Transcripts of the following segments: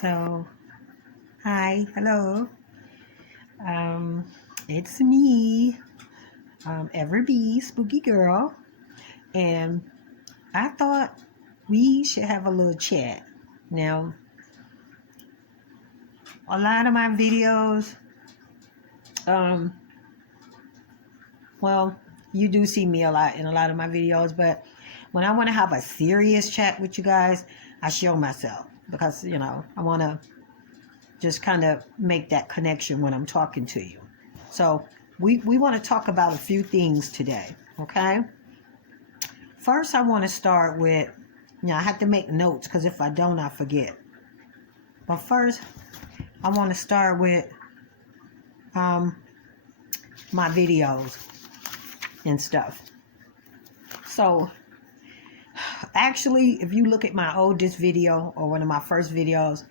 So, hi, hello. Um, it's me, Everbee, Spooky Girl, and I thought we should have a little chat. Now, a lot of my videos, um, well, you do see me a lot in a lot of my videos, but when I want to have a serious chat with you guys, I show myself because, I want to just kind of make that connection when I'm talking to you. So we want to talk about a few things today, okay? First, I want to start with, I have to make notes because if I don't, I forget. But first, I want to start with um, my videos and stuff. So actually, if you look at my oldest video or one of my first videos,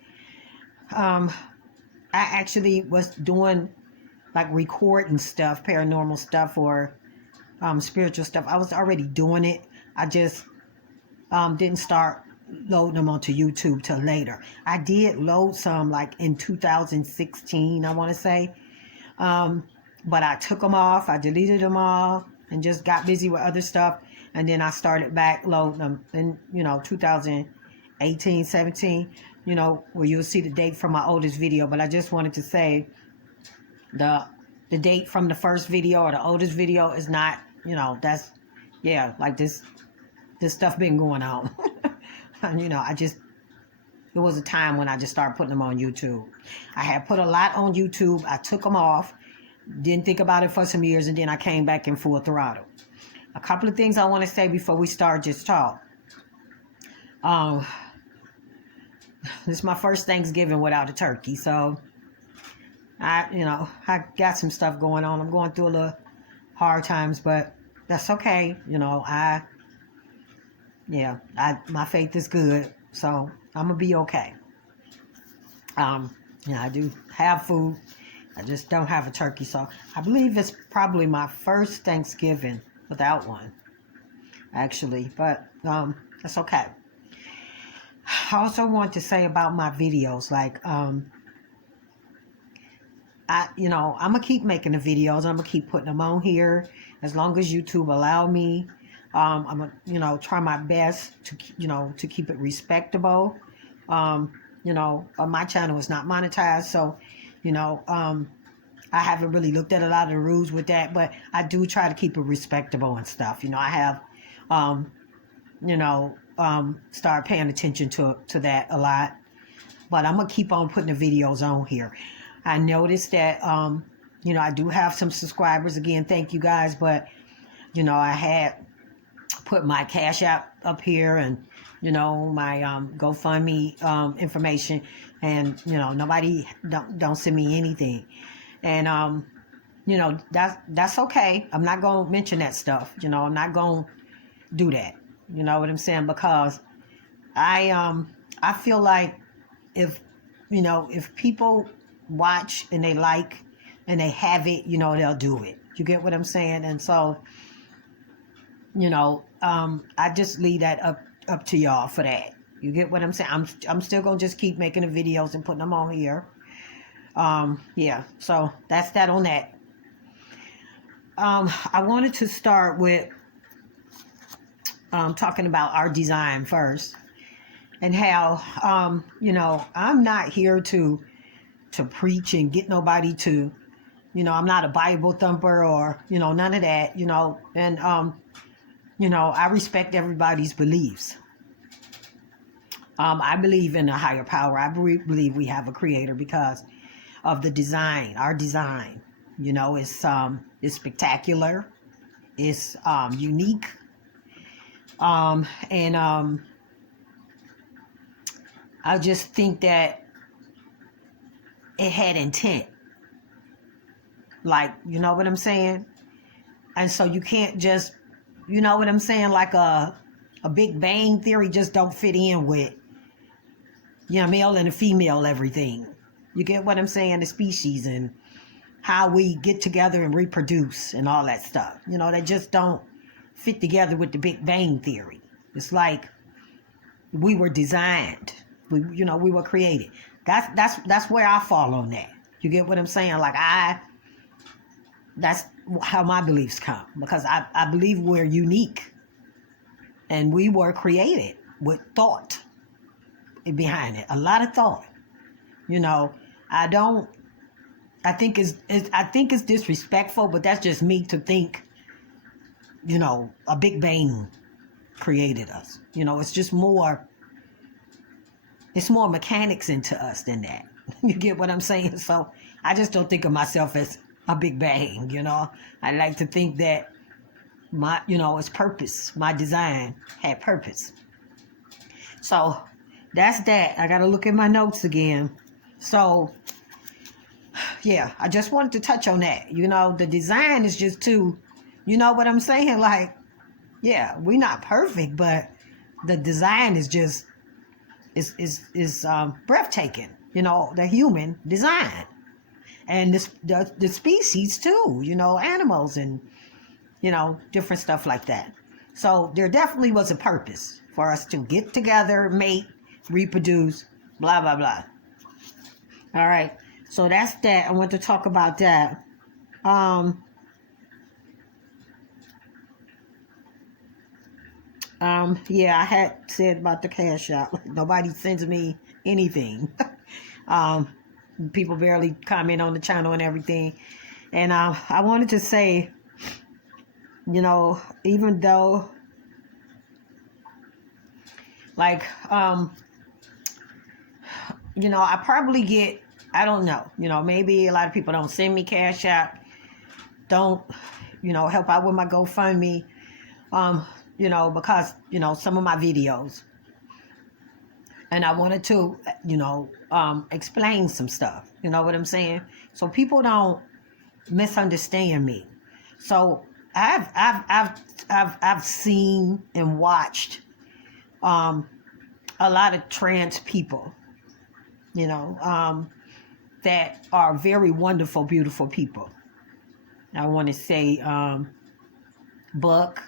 I actually was doing like recording stuff, paranormal stuff or spiritual stuff. I was already doing it. I just didn't start loading them onto YouTube till later. I did load some like in 2016, I want to say. But I took them off. I deleted them all and just got busy with other stuff. And then I started back loading them in, 2018, 17, where you'll see the date from my oldest video. But I just wanted to say the date from the first video or the oldest video is not, that's, yeah, like this stuff been going on. And, it was a time when I just started putting them on YouTube. I had put a lot on YouTube. I took them off, didn't think about it for some years, and then I came back in full throttle. A couple of things I want to say before we start just talk. This is my first Thanksgiving without a turkey, so I got some stuff going on. I'm going through a little hard times, but that's okay. My faith is good, so I'm gonna be okay. I do have food. I just don't have a turkey, so I believe it's probably my first Thanksgiving without one, actually. But that's okay. I also want to say about my videos, like I'm gonna keep making the videos. I'm gonna keep putting them on here as long as YouTube allow me. I'm gonna, try my best to, to keep it respectable. My channel is not monetized, so, I haven't really looked at a lot of the rules with that, but I do try to keep it respectable and stuff. I have, start paying attention to that a lot. But I'm gonna keep on putting the videos on here. I noticed that, I do have some subscribers. Again, thank you guys, but I had put my Cash App up here and my GoFundMe information, and nobody don't send me anything, and that's okay. I'm not gonna mention that stuff. I'm not gonna do that. You know what I'm saying? Because I feel like if if people watch and they like and they have it, they'll do it. You get what I'm saying? And so I just leave that up to y'all for that. You get what I'm saying? I'm still gonna just keep making the videos and putting them on here. Yeah, so that's that on that. I wanted to start with talking about our design first, and how I'm not here to preach and get nobody to, I'm not a Bible thumper or none of that, and I respect everybody's beliefs. I believe in a higher power. I believe we have a creator because of the design. Our design, it's spectacular. It's unique. And I just think that it had intent. Like, you know what I'm saying? And so you can't just, you know what I'm saying, like a Big Bang Theory just don't fit in with, male and a female everything. You get what I'm saying? The species and how we get together and reproduce and all that stuff. They just don't fit together with the Big Bang Theory. It's like we were designed. We were created. That's where I fall on that. You get what I'm saying? Like that's how my beliefs come, because I believe we're unique and we were created with thought behind it, a lot of thought. You know, I don't. I think it's disrespectful, but that's just me to think. You know, a Big Bang created us. You know, it's just more. It's more mechanics into us than that. You get what I'm saying? So I just don't think of myself as a Big Bang. You know, I like to think that it's purpose. My design had purpose. So that's that. I got to look at my notes again. So, yeah, I just wanted to touch on that. You know, the design is just too, you know what I'm saying? Like, yeah, we're not perfect, but the design is just, is breathtaking. You know, the human design. And the species too, you know, animals and, you know, different stuff like that. So there definitely was a purpose for us to get together, mate, reproduce, blah, blah, blah. All right. So that's that. I want to talk about that. Yeah, I had said about the cash out. Nobody sends me anything. People barely comment on the channel and everything. And I wanted to say, you know, even though, like, you know, I probably get, I don't know, you know, maybe a lot of people don't send me cash out, don't, you know, help out with my GoFundMe, you know, because, you know, some of my videos. And I wanted to, you know, explain some stuff. You know what I'm saying? So people don't misunderstand me. So I've seen and watched a lot of trans people, you know, that are very wonderful, beautiful people. I want to say Buck,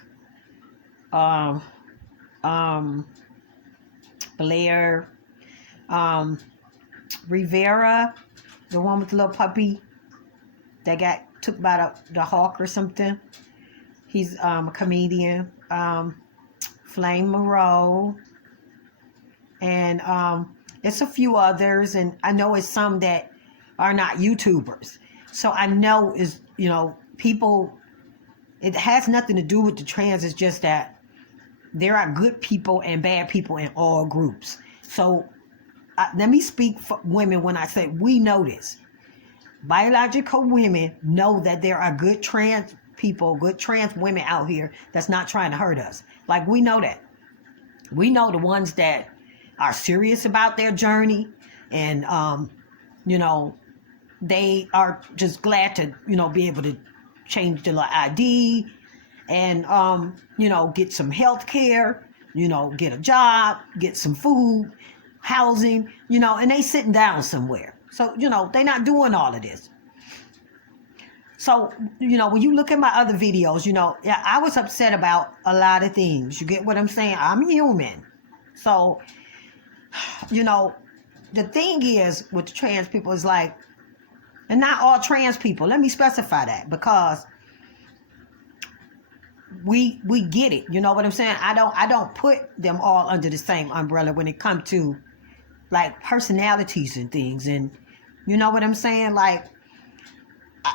Blair, Rivera, the one with the little puppy that got took by the hawk or something. He's a comedian. Flame Moreau, and it's a few others, and I know it's some that are not YouTubers. So I know is, you know, people, it has nothing to do with the trans. It's just that there are good people and bad people in all groups. So let me speak for women when I say we know this. Biological women know that there are good trans people, good trans women out here that's not trying to hurt us. Like, we know that. We know the ones that are serious about their journey and, you know, they are just glad to, you know, be able to change their ID and, you know, get some health care, you know, get a job, get some food, housing, you know, and they sitting down somewhere. So, you know, they're not doing all of this. So, you know, when you look at my other videos, you know, yeah, I was upset about a lot of things. You get what I'm saying? I'm human. So, you know, the thing is with the trans people is like, and not all trans people, let me specify that, because we get it. You know what I'm saying? I don't put them all under the same umbrella when it comes to like personalities and things. And you know what I'm saying? Like,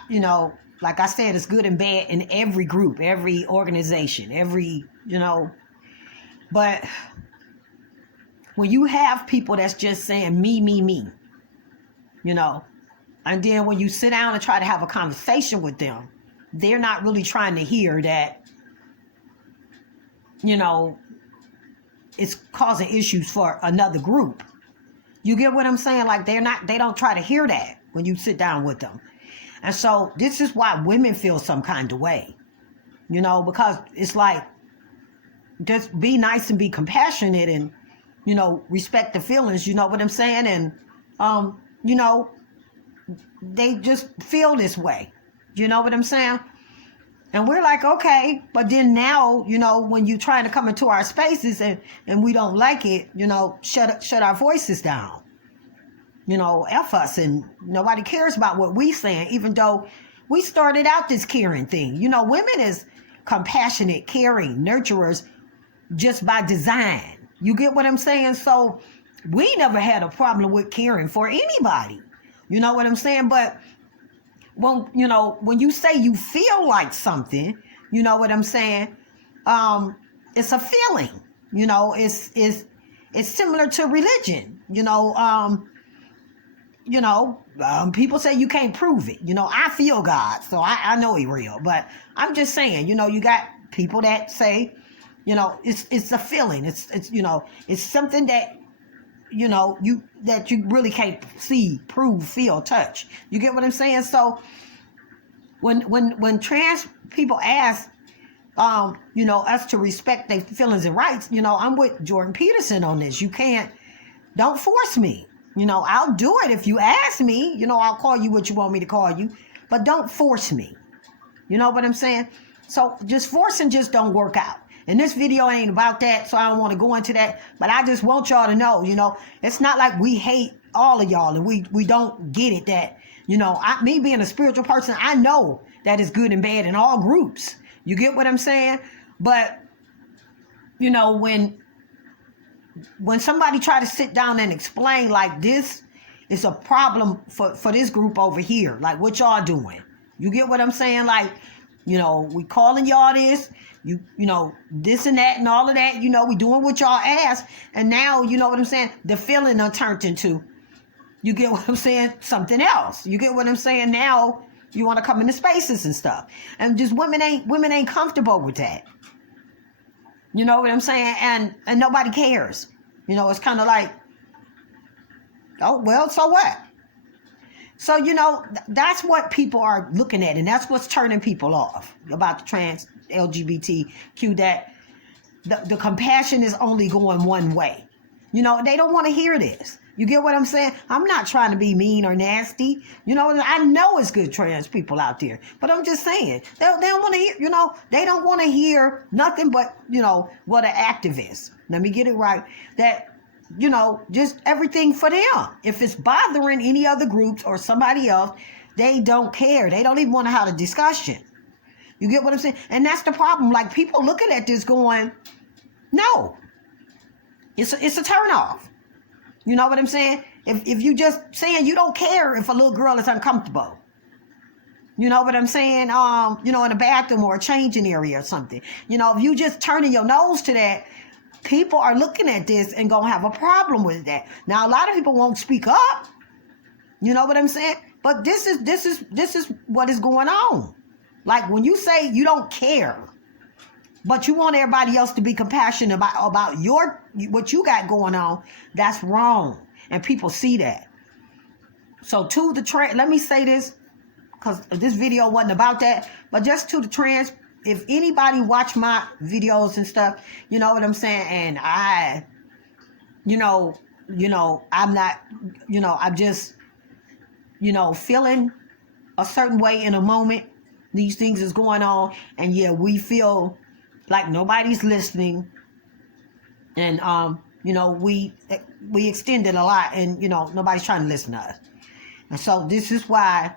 you know, like I said, it's good and bad in every group, every organization, every, you know, but when you have people that's just saying me, you know, and then when you sit down and try to have a conversation with them, they're not really trying to hear that, you know, it's causing issues for another group. You get what I'm saying? Like, they don't try to hear that when you sit down with them. And so this is why women feel some kind of way, you know, because it's like, just be nice and be compassionate and, you know, respect the feelings, you know what I'm saying? And, you know, they just feel this way, you know what I'm saying? And we're like, okay, but then now, you know, when you're trying to come into our spaces and we don't like it, you know, shut our voices down. F us, and nobody cares about what we saying, even though we started out this caring thing. Women is compassionate, caring, nurturers just by design. You get what I'm saying? So we never had a problem with caring for anybody. You know what I'm saying? But when you say you feel like something, you know what I'm saying? It's a feeling. It's similar to religion. People say you can't prove it. I feel God, so I know He real. But I'm just saying, you got people that say, it's a feeling. It's something that that you really can't see, prove, feel, touch. You get what I'm saying? So when trans people ask, us to respect their feelings and rights, I'm with Jordan Peterson on this. Don't force me. I'll do it if you ask me. I'll call you what you want me to call you, but don't force me. You know what I'm saying? So just forcing just don't work out. And this video ain't about that, so I don't want to go into that. But I just want y'all to know, it's not like we hate all of y'all and we don't get it that, me being a spiritual person, I know that it's good and bad in all groups. You get what I'm saying? But, when somebody try to sit down and explain like this is a problem for this group over here, like what y'all doing. You get what I'm saying? Like, we calling y'all this, this and that and all of that, we doing what y'all ask. And now, you know what I'm saying? The feeling done turned into, you get what I'm saying? Something else. You get what I'm saying? Now you want to come into spaces and stuff. And just women ain't comfortable with that. You know what I'm saying? And nobody cares. It's kind of like, oh, well, so what? So, that's what people are looking at, and that's what's turning people off about the trans LGBTQ, that the compassion is only going one way. They don't want to hear this. You get what I'm saying? I'm not trying to be mean or nasty. I know it's good trans people out there, but I'm just saying, they don't want to hear, they don't want to hear nothing but, what an activist. Let me get it right. That, just everything for them. If it's bothering any other groups or somebody else, they don't care. They don't even want to have a discussion. You get what I'm saying? And that's the problem. Like, people looking at this going, no, it's a turnoff. You know what I'm saying? If you just saying you don't care if a little girl is uncomfortable. You know what I'm saying? In a bathroom or a changing area or something. If you just turning your nose to that, people are looking at this and gonna have a problem with that. Now, a lot of people won't speak up. You know what I'm saying? But this is what is going on. Like, when you say you don't care, but you want everybody else to be compassionate about what you got going on, that's wrong. And people see that. So let me say this, because this video wasn't about that, but just to the trans, if anybody watch my videos and stuff, you know what I'm saying? And I, I'm not, I'm just, feeling a certain way in a moment. These things is going on. And yeah, we feel like nobody's listening. And, we extended a lot, and, nobody's trying to listen to us. And so this is why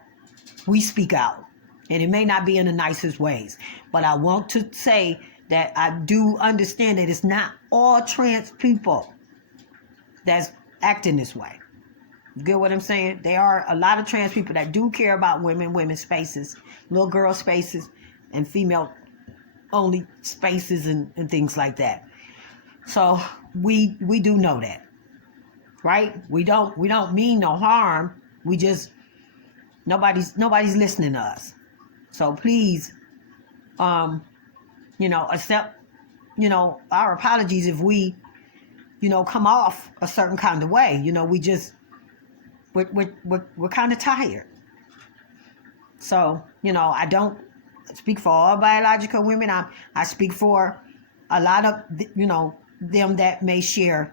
we speak out. And it may not be in the nicest ways, but I want to say that I do understand that it's not all trans people that's acting this way. You get what I'm saying? There are a lot of trans people that do care about women's spaces, little girl spaces, and female only spaces and things like that. So we do know that, right? We don't mean no harm. We just, nobody's listening to us. So please, accept, our apologies if we, come off a certain kind of way. We're kind of tired. So, I don't speak for all biological women. I speak for a lot of, them that may share,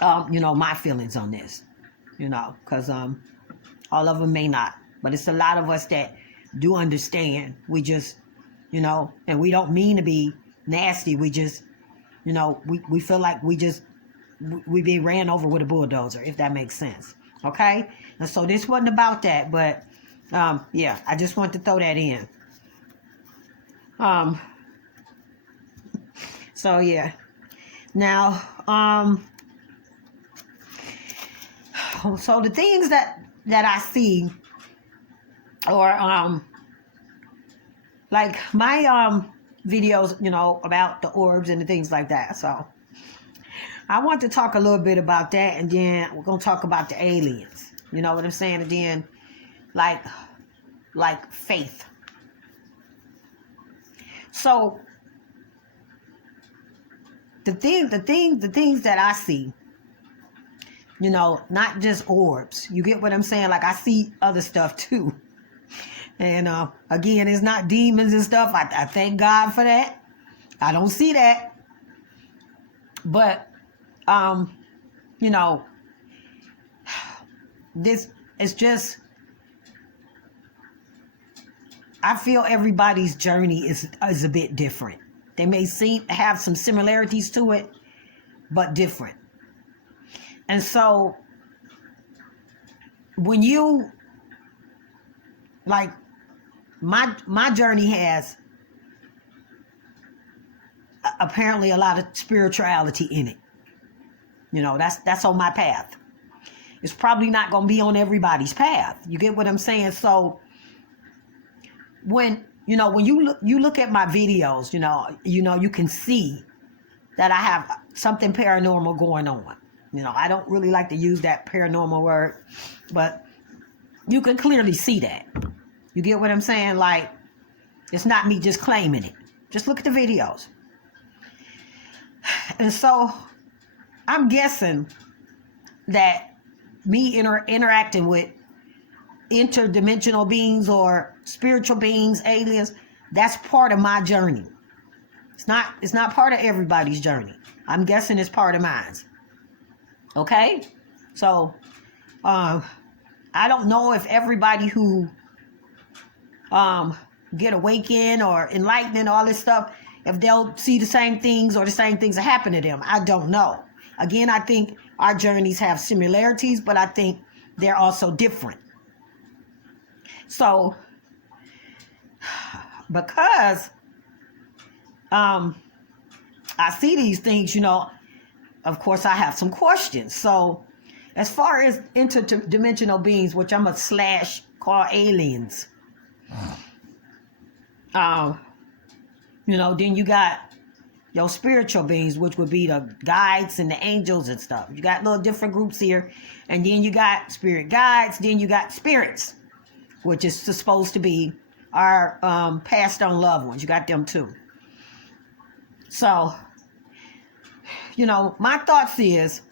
my feelings on this, because all of them may not. But it's a lot of us that do understand. We just, and we don't mean to be nasty. We just, we feel like we be ran over with a bulldozer, if that makes sense. Okay? And so this wasn't about that, but yeah, I just want to throw that in. Um, so yeah. Now, so the things that I see, or like my videos, about the orbs and the things like that. So I want to talk a little bit about that, and then we're gonna talk about the aliens. You know what I'm saying? And then like faith. So the things that I see, not just orbs. You get what I'm saying? Like I see other stuff too. And again, it's not demons and stuff. I thank God for that. I don't see that. But you know, this is just, I feel everybody's journey is a bit different. They may have some similarities to it, but different. And so when you, like, my journey has apparently a lot of spirituality in it. That's on my path. It's probably not going to be on everybody's path. You get what I'm saying? So when you look at my videos, you can see that I have something paranormal going on. I don't really like to use that paranormal word, but you can clearly see that. You get what I'm saying? Like, it's not me just claiming it. Just look at the videos. And so I'm guessing that me interacting with interdimensional beings or spiritual beings, aliens, that's part of my journey. It's not part of everybody's journey. I'm guessing it's part of mine. Okay? So I don't know if everybody who get awakened or enlightened, all this stuff, if they'll see the same things or the same things that happen to them. I don't know. Again, I think our journeys have similarities, but I think they're also different. So, because I see these things, of course I have some questions. So, as far as interdimensional beings, which I'm a / call aliens, then you got your spiritual beings, which would be the guides and the angels and stuff. You got little different groups here. And then you got spirit guides. Then you got spirits, which is supposed to be our passed on loved ones. You got them too. So, my thoughts is,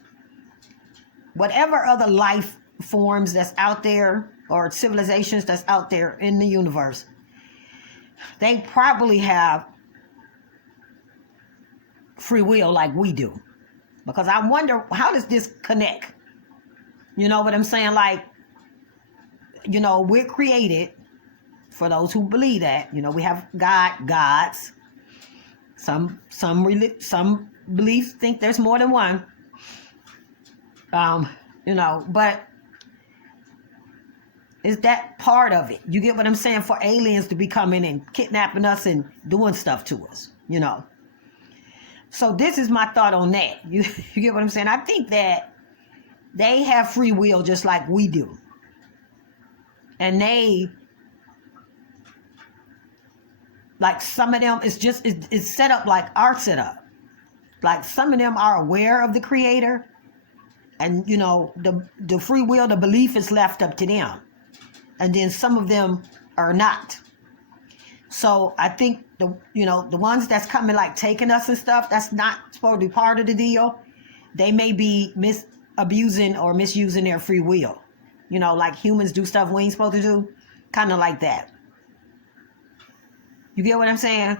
whatever other life forms that's out there or civilizations that's out there in the universe, they probably have free will like we do. Because I wonder, how does this connect? You know what I'm saying? Like, we're created, for those who believe that, we have gods. Some beliefs think there's more than one. But is that part of it? You get what I'm saying? For aliens to be coming and kidnapping us and doing stuff to us, So this is my thought on that. You get what I'm saying? I think that they have free will just like we do. And they, like, some of them, it's set up like our setup. Like, some of them are aware of the creator. And, the free will, the belief is left up to them. And then some of them are not. So I think the ones that's coming, like, taking us and stuff, that's not supposed to be part of the deal. They may be abusing or misusing their free will. Like humans do stuff we ain't supposed to do. Kind of like that. You get what I'm saying?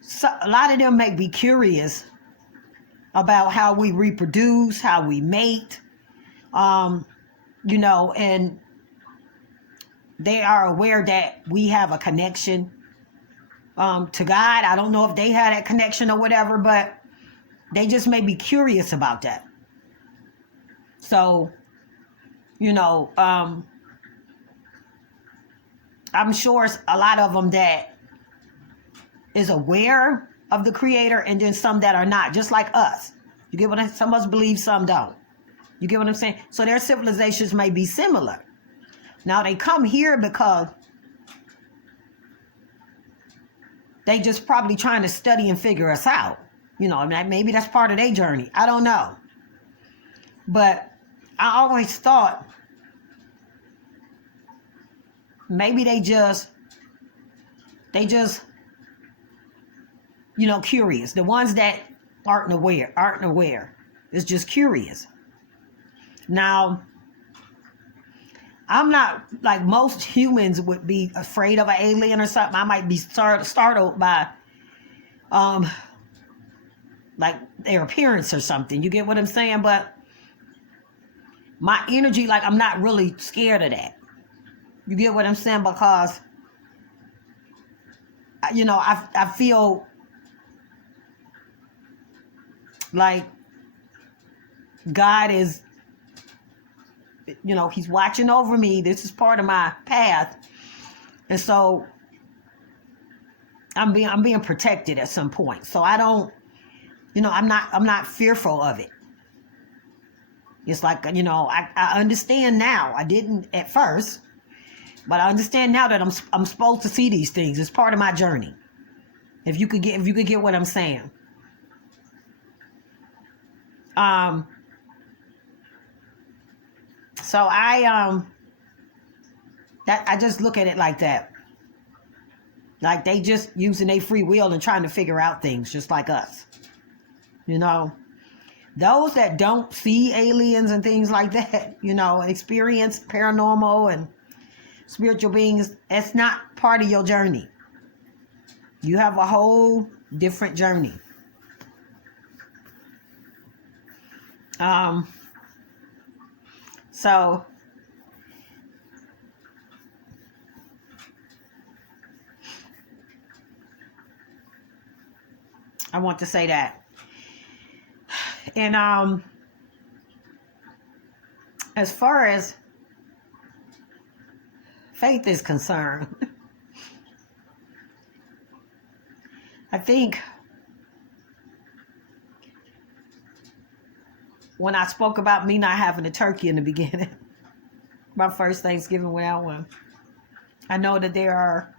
So a lot of them may be curious about how we reproduce, how we mate, and they are aware that we have a connection to God. I don't know if they had that connection or whatever, but they just may be curious about that. So You know, I'm sure it's a lot of them that is aware of the creator, and then some that are not, just like us. You get what I'm saying? Some of us believe, some don't. You get what I'm saying? So their civilizations may be similar. Now they come here because they just probably trying to study and figure us out. You know, maybe that's part of their journey. I don't know. But I always thought maybe they just, you know, curious. The ones that aren't aware. It's just curious. Now, I'm not like most humans would be afraid of an alien or something. I might be startled by like their appearance or something. You get what I'm saying? But my energy, like, I'm not really scared of that. You get what I'm saying? Because, you know, I feel like God is, you know, he's watching over me. This is part of my path. And so I'm being protected at some point. So I don't, you know, I'm not fearful of it. It's like, you know, I understand now. I didn't at first, but I understand now that I'm supposed to see these things. It's part of my journey. If you could get what I'm saying. So I just look at it like that. Like they just using their free will and trying to figure out things just like us. You know, those that don't see aliens and things like that, you know, experience paranormal and spiritual beings, it's not part of your journey. You have a whole different journey. So I want to say that. And as far as faith is concerned, I think when I spoke about me not having a turkey in the beginning, my first Thanksgiving without one, I know that there are,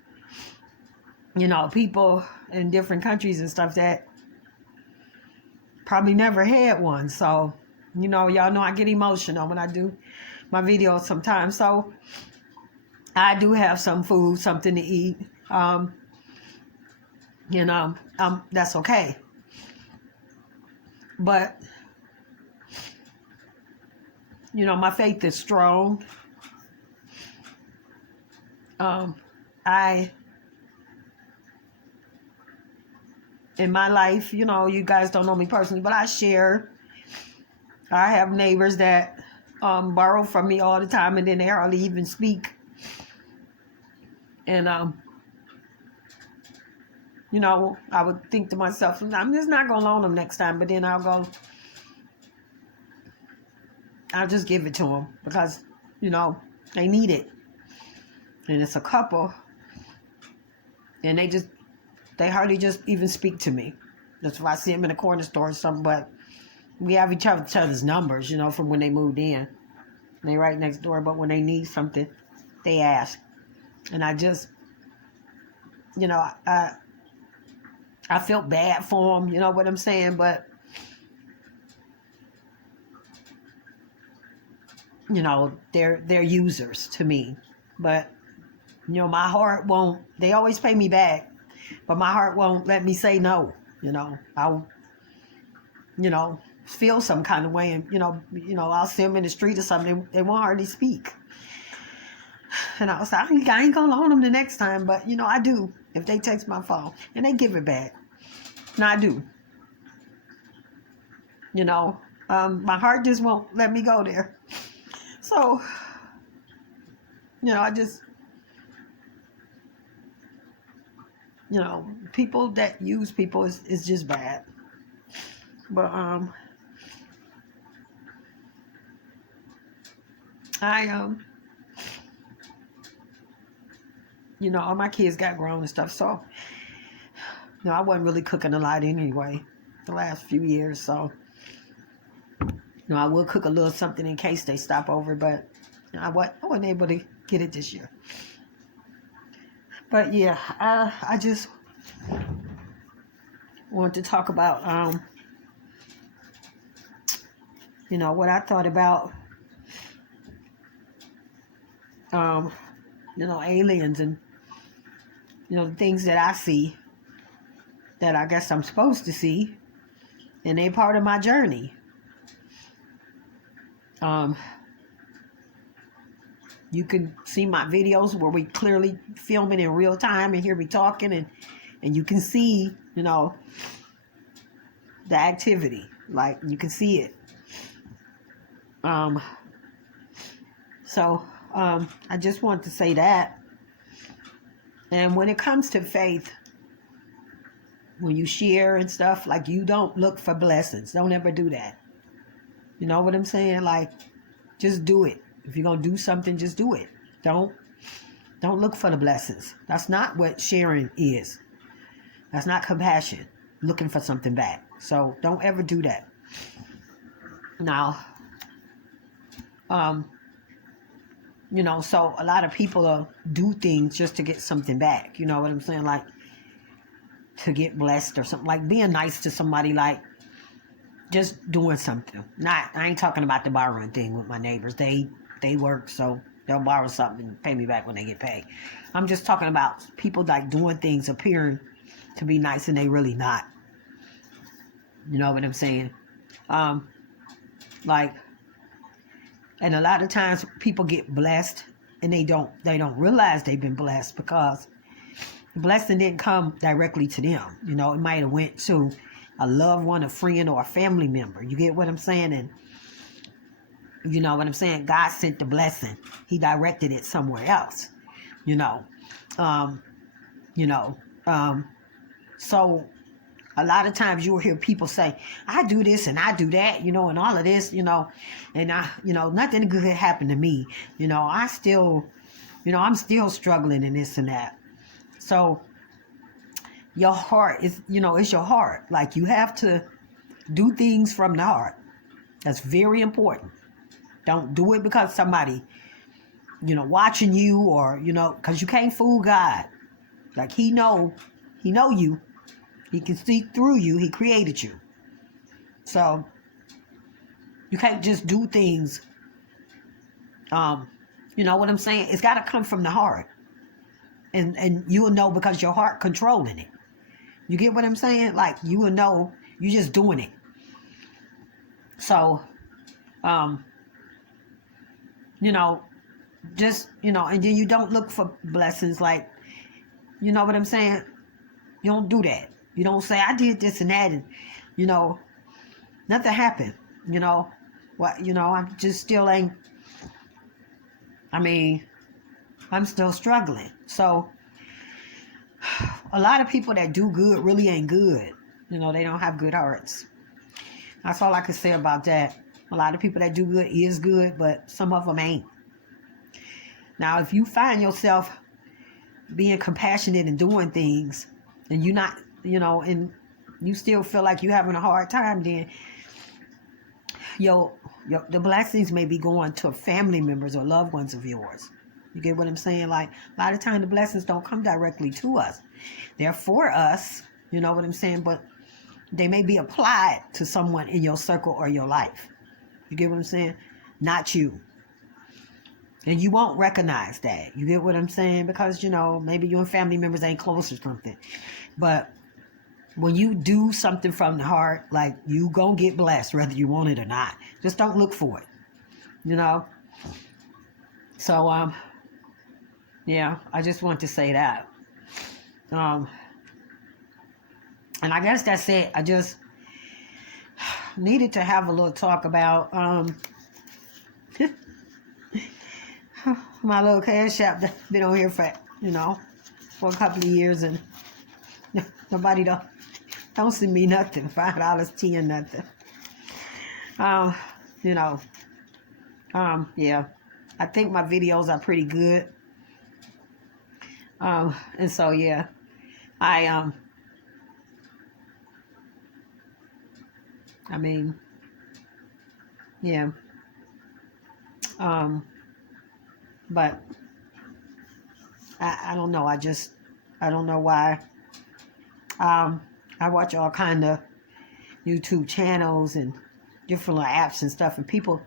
you know, people in different countries and stuff that probably never had one. So, you know, y'all know I get emotional when I do my videos sometimes. So I do have some food, something to eat. You know, that's okay. But, you know, my faith is strong. In my life, you know, you guys don't know me personally, but I share. I have neighbors that borrow from me all the time, and then they hardly even speak. And, you know, I would think to myself, I'm just not going to loan them next time, but then I'll just give it to them because, you know, they need it. And it's a couple, and they hardly just even speak to me. That's why I see them in the corner store or something, but we have each other's numbers, you know, from when they moved in. They right next door, but when they need something, they ask. And I just, you know, I felt bad for them, you know what I'm saying? But, you know, they're users to me. But, you know, my heart won't, they always pay me back, but my heart won't let me say no, you know. I'll, you know, feel some kind of way, and, you know, I'll see them in the street or something, they won't hardly speak. And I was like, I ain't gonna loan them the next time, but, you know, I do. If they text my phone, and they give it back. And I do. You know, my heart just won't let me go there. So, you know, I just, you know, people that use people is just bad. But I all my kids got grown and stuff, so I wasn't really cooking a lot anyway the last few years. So I will cook a little something in case they stop over, but I wasn't able to get it this year. But yeah, I just want to talk about what I thought about aliens and the things that I see that I guess I'm supposed to see, and they part of my journey. You can see my videos where we clearly film it in real time and hear me talking, and you can see, the activity. Like, you can see it. So I just want to say that. And when it comes to faith, when you share and stuff, like, you don't look for blessings. Don't ever do that. You know what I'm saying? Like, just do it. If you're going to do something, just do it. Don't look for the blessings. That's not what sharing is. That's not compassion, looking for something back. So don't ever do that. Now, so a lot of people do things just to get something back. You know what I'm saying? Like, to get blessed or something. Like being nice to somebody, like just doing something. I ain't talking about the borrowing thing with my neighbors. They work, so they'll borrow something and pay me back when they get paid. I'm just talking about people like doing things appearing to be nice and they really not. You know what I'm saying? Like, and a lot of times people get blessed and they don't realize they've been blessed because the blessing didn't come directly to them. It might have went to a loved one, a friend, or a family member. You get what I'm saying? And you know what I'm saying? God sent the blessing. He directed it somewhere else. So a lot of times you'll hear people say, I do this and I do that, and all of this, and nothing good happened to me. I still, I'm still struggling in this and that. So your heart is, it's your heart. Like, you have to do things from the heart. That's very important. Don't do it because somebody, watching you, or, because you can't fool God. Like, he know you. He can see through you. He created you. So you can't just do things. You know what I'm saying? It's got to come from the heart. And you will know because your heart controlling it. You get what I'm saying? Like, you will know you're just doing it. So, just, and then you don't look for blessings. Like, you know what I'm saying? You don't do that. You don't say, I did this and that, and, nothing happened. I'm just still ain't, I'm still struggling. So a lot of people that do good really ain't good. They don't have good hearts. That's all I can say about that. A lot of people that do good is good, but some of them ain't. Now, if you find yourself being compassionate and doing things, and you're not, and you still feel like you're having a hard time, then the blessings may be going to family members or loved ones of yours. You get what I'm saying? Like, a lot of times the blessings don't come directly to us. They're for us, you know what I'm saying? But they may be applied to someone in your circle or your life. You get what I'm saying? Not you. And you won't recognize that. You get what I'm saying? Because, maybe your family members ain't close or something. But when you do something from the heart, like, you gonna get blessed whether you want it or not. Just don't look for it. So, yeah, I just want to say that. And I guess that's it. I just needed to have a little talk about my little cash app that's been on here for a couple of years, and nobody don't send me nothing. $5, 10, nothing. Yeah. I think my videos are pretty good. And so yeah, I I mean, yeah. Um, but I don't know. I don't know why. Um, I watch all kind of YouTube channels and different apps and stuff, and people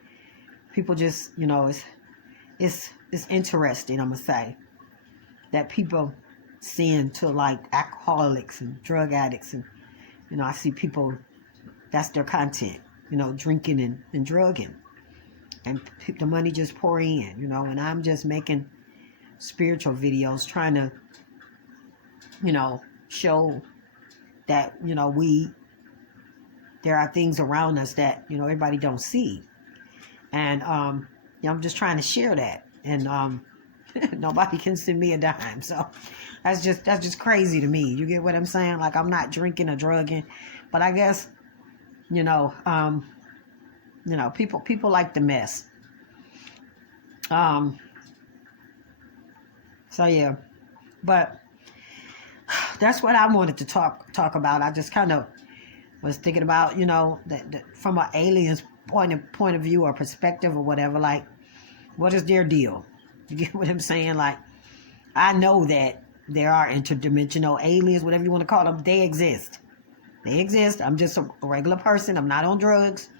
just, it's interesting. I'm gonna say that people send to like alcoholics and drug addicts, and I see people, that's their content, drinking and drugging, and the money just pour in, and I'm just making spiritual videos trying to, show that, there are things around us that, everybody don't see. And, I'm just trying to share that. And, nobody can send me a dime. So that's just crazy to me. You get what I'm saying? Like, I'm not drinking or drugging, but I guess, people like the mess. So yeah, but that's what I wanted to talk about. I just kind of was thinking about, that from an alien's point of view or perspective or whatever. Like, what is their deal? You get what I'm saying? Like, I know that there are interdimensional aliens, whatever you want to call them. They exist. They exist. I'm just a regular person. I'm not on drugs.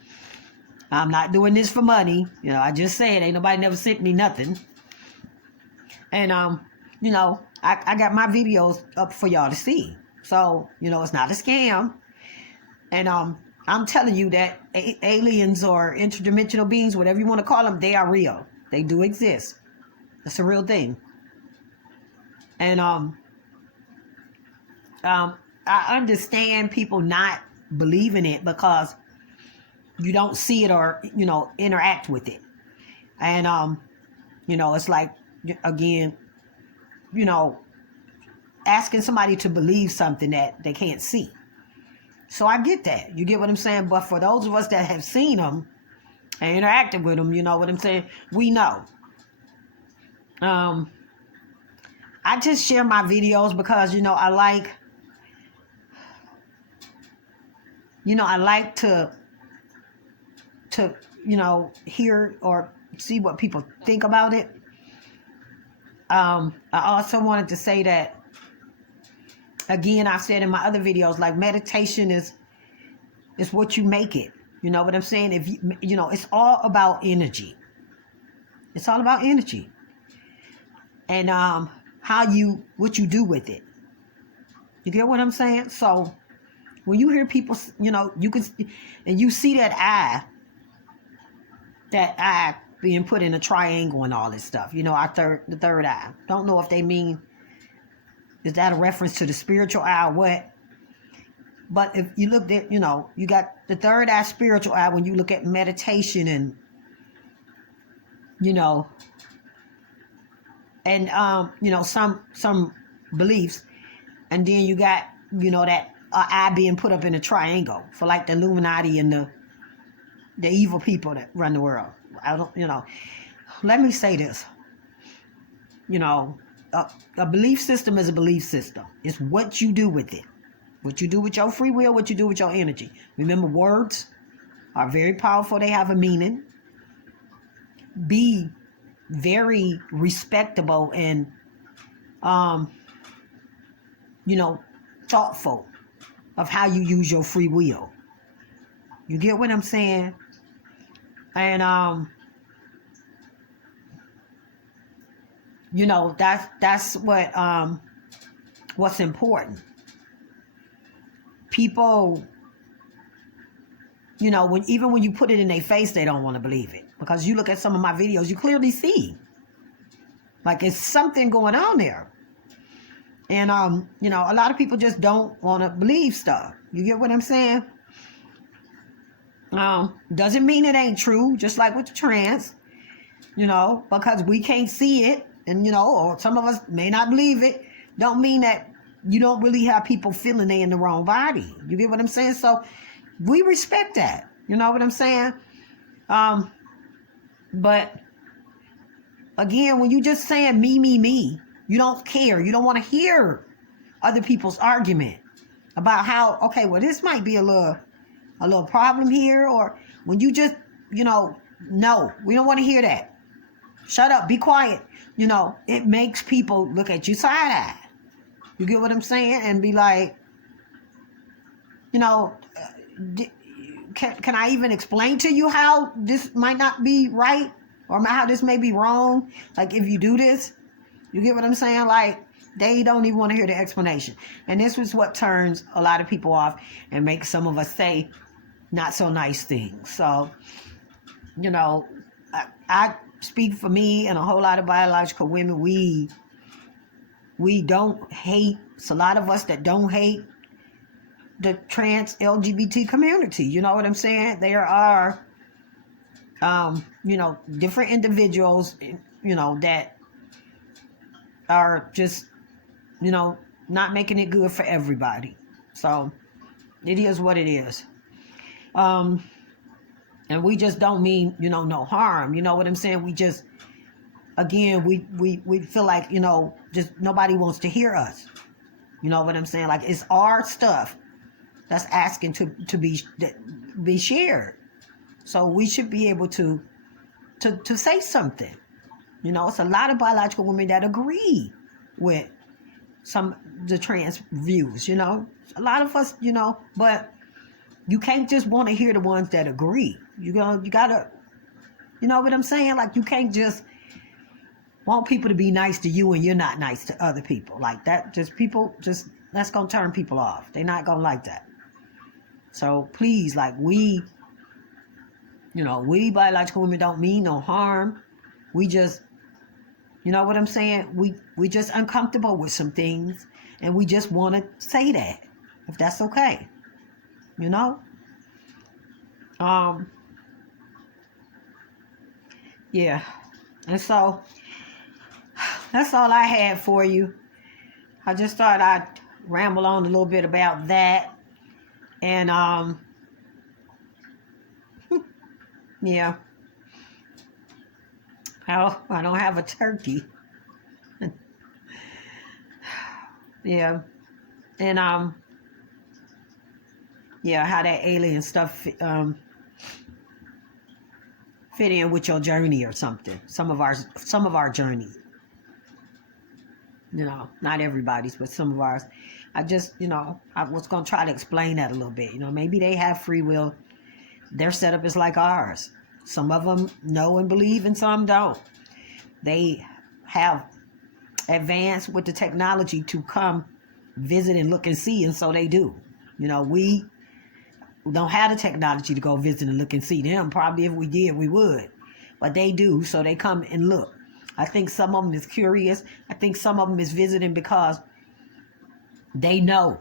I'm not doing this for money. I just said ain't nobody never sent me nothing. And I got my videos up for y'all to see. So, it's not a scam. And I'm telling you that aliens or interdimensional beings, whatever you want to call them, they are real. They do exist. That's a real thing. And I understand people not believing it because you don't see it or, interact with it. And, it's like, again, asking somebody to believe something that they can't see. So I get that. You get what I'm saying? But for those of us that have seen them and interacted with them, you know what I'm saying? We know. I just share my videos because, I like to hear or see what people think about it. I also wanted to say that, again, I've said in my other videos, like, meditation is what you make it. You know what I'm saying? If it's all about energy. It's all about energy. And what you do with it. You get what I'm saying? So when you hear people, you can, and you see that eye being put in a triangle and all this stuff, the third eye. Don't know if they mean, is that a reference to the spiritual eye or what? But if you look at, you got the third eye, spiritual eye, when you look at meditation and, and, some beliefs. And then you got, that eye being put up in a triangle for like the Illuminati and the evil people that run the world. I don't, let me say this. A belief system is a belief system. It's what you do with it. What you do with your free will, what you do with your energy. Remember, words are very powerful. They have a meaning. Be very respectable and, thoughtful of how you use your free will. You get what I'm saying? And, that's what's important. People, when you put it in their face, they don't want to believe it. Because you look at some of my videos, you clearly see, like, it's something going on there. And, a lot of people just don't want to believe stuff. You get what I'm saying? Doesn't mean it ain't true, just like with the trans, because we can't see it, and, or some of us may not believe it, don't mean that you don't really have people feeling they in the wrong body. You get what I'm saying? So we respect that. You know what I'm saying? But Again, when you just saying me, you don't care. You don't want to hear other people's argument about how, okay, well, this might be a little problem here, or when you just, no, we don't want to hear that. Shut up, be quiet. It makes people look at you side-eye. You get what I'm saying? And be like, can I even explain to you how this might not be right? Or how this may be wrong? Like, if you do this, you get what I'm saying? Like, they don't even want to hear the explanation. And this was what turns a lot of people off and makes some of us say not so nice things. So, I speak for me and a whole lot of biological women. We don't hate. It's a lot of us that don't hate the trans LGBT community. You know what I'm saying? There are, different individuals, that are just, not making it good for everybody. So it is what it is. And we just don't mean, no harm. You know what I'm saying? We just, again, we feel like, just nobody wants to hear us. You know what I'm saying? Like, it's our stuff that's asking to be shared. So we should be able to say something. It's a lot of biological women that agree with the trans views, a lot of us, but you can't just want to hear the ones that agree. You gotta, you know what I'm saying? Like, you can't just want people to be nice to you and you're not nice to other people. Like that, that's gonna turn people off. They're not gonna like that. So please, like, we biological women don't mean no harm. We just, you know what I'm saying? We just uncomfortable with some things, and we just want to say that, if that's okay. Yeah. And so that's all I had for you. I just thought I'd ramble on a little bit about that. And yeah. I don't have a turkey. Yeah. And yeah, how that alien stuff fit in with your journey or something. Some of our journeys. Not everybody's, but some of ours. I just, I was gonna try to explain that a little bit. Maybe they have free will. Their setup is like ours. Some of them know and believe, and some don't. They have advanced with the technology to come visit and look and see, and so they do. We don't have the technology to go visit and look and see them. Probably if we did, we would. But they do, so they come and look. I think some of them is curious. I think some of them is visiting because they know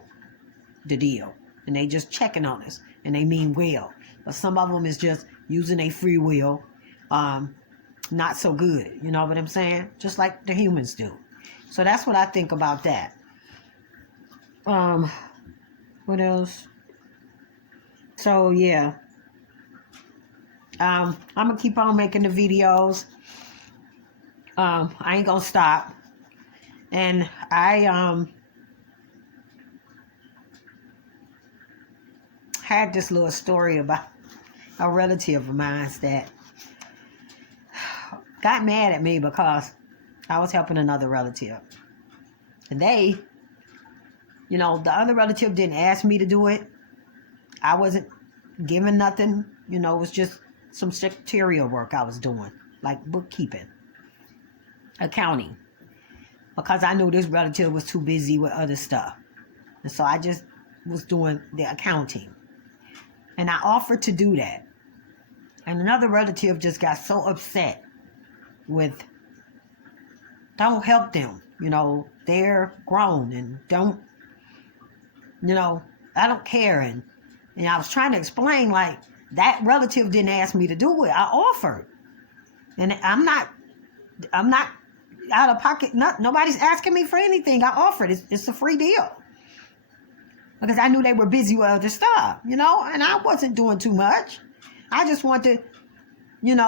the deal, and they just checking on us, and they mean well. But some of them is just using a free will, not so good. You know what I'm saying? Just like the humans do. So that's what I think about that. What else? So yeah, I'm gonna keep on making the videos. I ain't gonna stop. And I had this little story about a relative of mine that got mad at me because I was helping another relative. And they, the other relative didn't ask me to do it. I wasn't given nothing. It was just some secretarial work I was doing, like bookkeeping, accounting, because I knew this relative was too busy with other stuff. And so I just was doing the accounting. And I offered to do that. And another relative just got so upset with, don't help them. They're grown and don't, I don't care. And I was trying to explain, like, that relative didn't ask me to do it. I offered. And I'm not out of pocket. Nobody's asking me for anything. I offered. It's a free deal. Because I knew they were busy with other stuff, and I wasn't doing too much. I just wanted to,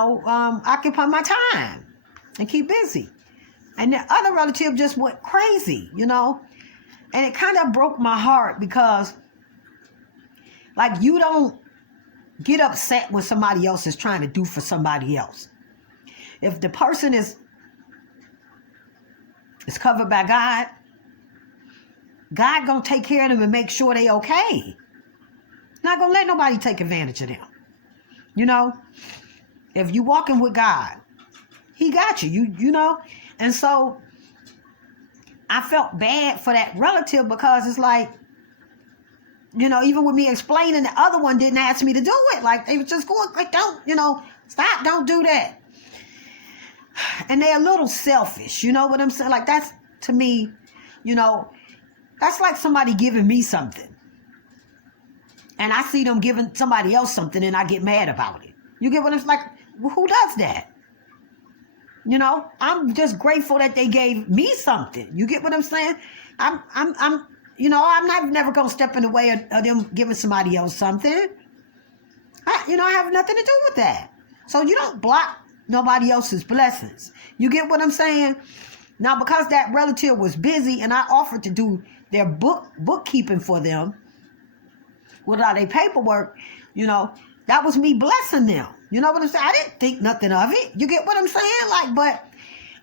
occupy my time. and keep busy. And the other relative just went crazy, you know. And it kind of broke my heart because, like, you don't get upset when somebody else is trying to do for somebody else. If the person is covered by God, God gonna take care of them and make sure they okay. Not gonna let nobody take advantage of them. You know, if you walking with God, He got you. You know, and so I felt bad for that relative because it's like, you know, even with me explaining, the other one didn't ask me to do it. Like, they were just going, like, don't, you know, stop, don't do that. And they're a little selfish, you know what I'm saying? Like, that's, to me, you know, that's like somebody giving me something. And I see them giving somebody else something and I get mad about it. You get what I'm like? Who does that? You know, I'm just grateful that they gave me something. You get what I'm saying? I'm you know, I'm never going to step in the way of them giving somebody else something. I have nothing to do with that. So you don't block nobody else's blessings. You get what I'm saying? Now, because that relative was busy and I offered to do their bookkeeping for them without their paperwork, you know, that was me blessing them. You know what I'm saying? I didn't think nothing of it. You get what I'm saying? Like, but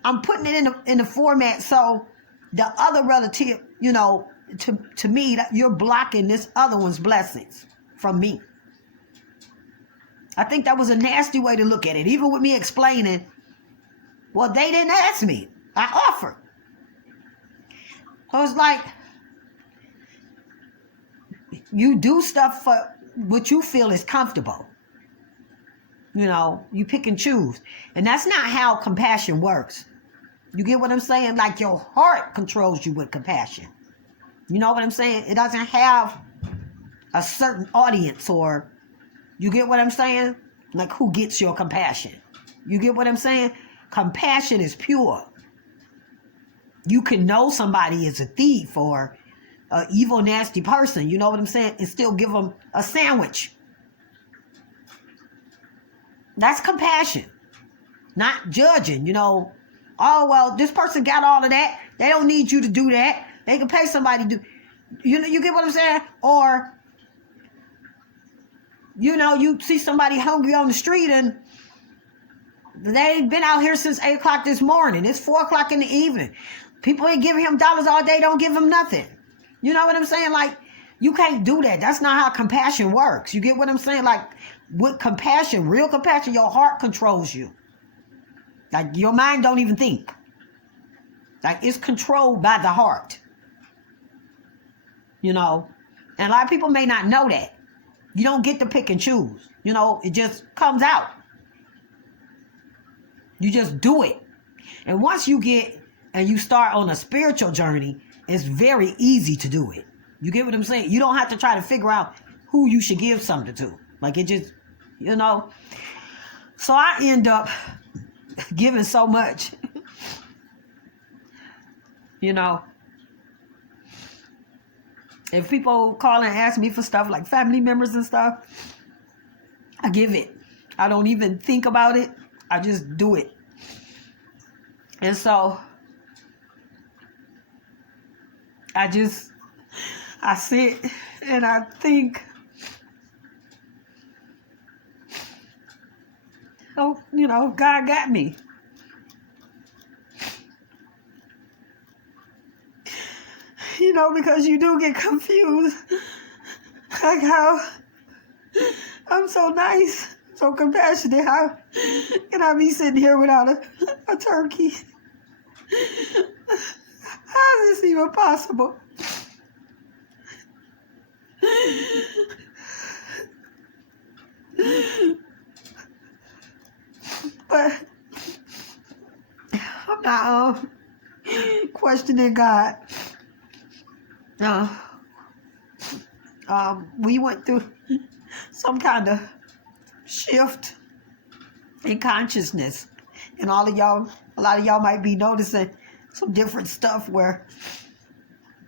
I'm putting it in the format so the other relative, you know, to me, that you're blocking this other one's blessings from me. I think that was a nasty way to look at it. Even with me explaining, well, they didn't ask me. I offered. So it's like, you do stuff for what you feel is comfortable. You know, you pick and choose. And that's not how compassion works. You get what I'm saying? Like, your heart controls you with compassion. You know what I'm saying? It doesn't have a certain audience, or, you get what I'm saying? Like, who gets your compassion? You get what I'm saying? Compassion is pure. You can know somebody is a thief or an evil, nasty person, you know what I'm saying, and still give them a sandwich. That's compassion. Not judging, you know. Oh, well, this person got all of that. They don't need you to do that. They can pay somebody to do. You know, you get what I'm saying? Or, you know, you see somebody hungry on the street and they've been out here since 8 o'clock this morning. It's 4 o'clock in the evening. People ain't giving him dollars all day, don't give him nothing. You know what I'm saying? Like, you can't do that. That's not how compassion works. You get what I'm saying? Like, with compassion, real compassion, your heart controls you. Like, your mind don't even think. Like, it's controlled by the heart. You know? And a lot of people may not know that. You don't get to pick and choose. You know, it just comes out. You just do it. And once you get and you start on a spiritual journey, it's very easy to do it. You get what I'm saying? You don't have to try to figure out who you should give something to. Like, it just, you know. So I end up giving so much. You know. If people call and ask me for stuff like family members and stuff, I give it. I don't even think about it. I just do it. And so I sit and I think, oh, you know, God got me. You know, because you do get confused. Like, how I'm so nice, so compassionate. How can I be sitting here without a turkey? How is this even possible? But I'm not questioning God. We went through some kind of shift in consciousness, and a lot of y'all might be noticing some different stuff where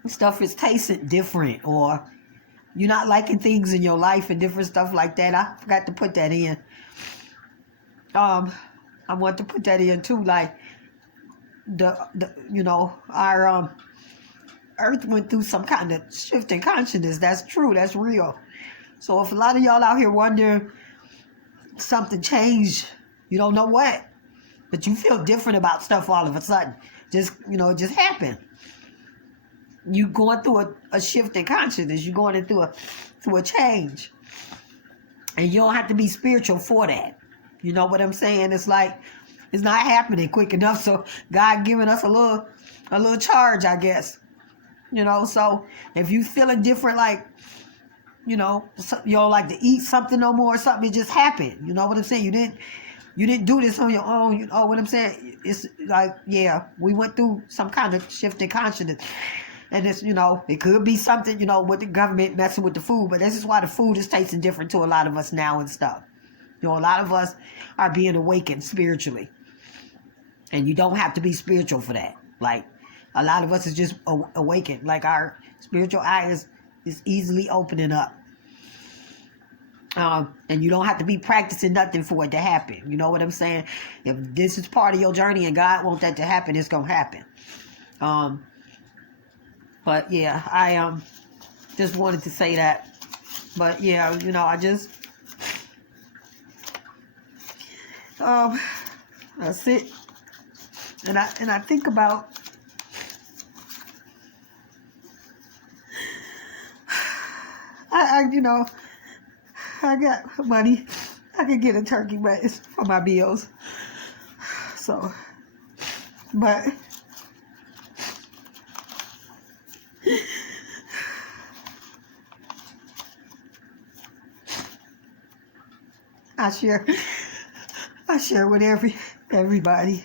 stuff is tasting different, or you're not liking things in your life and different stuff like that. I forgot to put that in. I want to put that in too, like our earth went through some kind of shift in consciousness. That's true. That's real. So if a lot of y'all out here wondering something changed, you don't know what, but you feel different about stuff all of a sudden. Just, it just happened. You going through a shift in consciousness. You're going through a change. And you don't have to be spiritual for that. You know what I'm saying? It's like, it's not happening quick enough. So God giving us a little charge, I guess. So if you feeling different, like, you don't like to eat something no more or something, it just happened. You know what I'm saying? You didn't do this on your own. You know what I'm saying? It's like, yeah, we went through some kind of shift in consciousness. And it's, it could be something, with the government messing with the food, but this is why the food is tasting different to a lot of us now and stuff. A lot of us are being awakened spiritually. And you don't have to be spiritual for that. Like, a lot of us is just awakened. Like, our spiritual eye is easily opening up. And you don't have to be practicing nothing for it to happen. You know what I'm saying? If this is part of your journey and God wants that to happen, it's going to happen. But yeah, I just wanted to say that. But yeah, I just I sit and I think about I got money. I could get a turkey, but it's for my bills. So, but I share with everybody,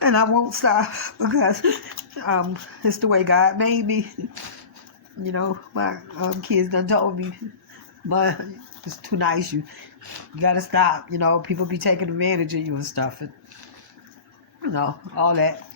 and I won't stop because it's the way God made me. My kids done told me, but it's too nice. You gotta stop. People be taking advantage of you and stuff, and all that.